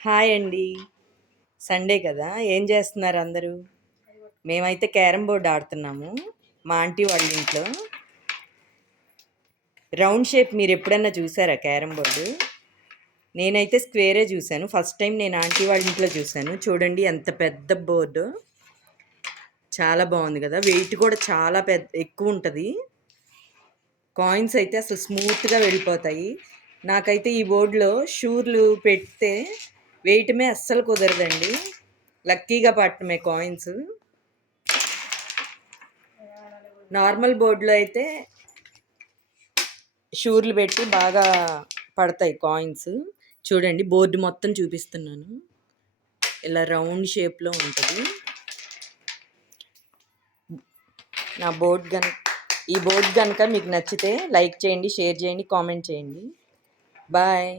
Hi అండి. Sunday కదా! ఏం చేస్తున్నారు అందరూ? మేమైతే క్యారమ్ బోర్డ్ ఆడుతున్నాము మా ఆంటీ వాళ్ళ ఇంట్లో. రౌండ్ షేప్ మీరు ఎప్పుడన్నా చూసారా క్యారమ్ బోర్డు? నేనైతే స్క్వేరే చూశాను. ఫస్ట్ టైం నేను ఆంటీ వాళ్ళ ఇంట్లో చూశాను. చూడండి ఎంత పెద్ద బోర్డు. చాలా బాగుంది కదా! వెయిట్ కూడా చాలా ఎక్కువ ఉంటుంది. కాయిన్స్ అయితే అసలు స్మూత్గా వెళ్ళిపోతాయి. నాకైతే ఈ బోర్డులో షూర్లు పెడితే వేయటమే అస్సలు కుదరదండి. లక్కీగా పట్టమే కాయిన్స్. నార్మల్ బోర్డులో అయితే షూర్లు పెట్టి బాగా పడతాయి కాయిన్స్. చూడండి బోర్డు మొత్తం చూపిస్తున్నాను. ఇలా రౌండ్ షేప్లో ఉంటుంది నా బోర్డు. ఈ బోర్డు కనుక మీకు నచ్చితే లైక్ చేయండి, షేర్ చేయండి, కామెంట్ చేయండి. బాయ్.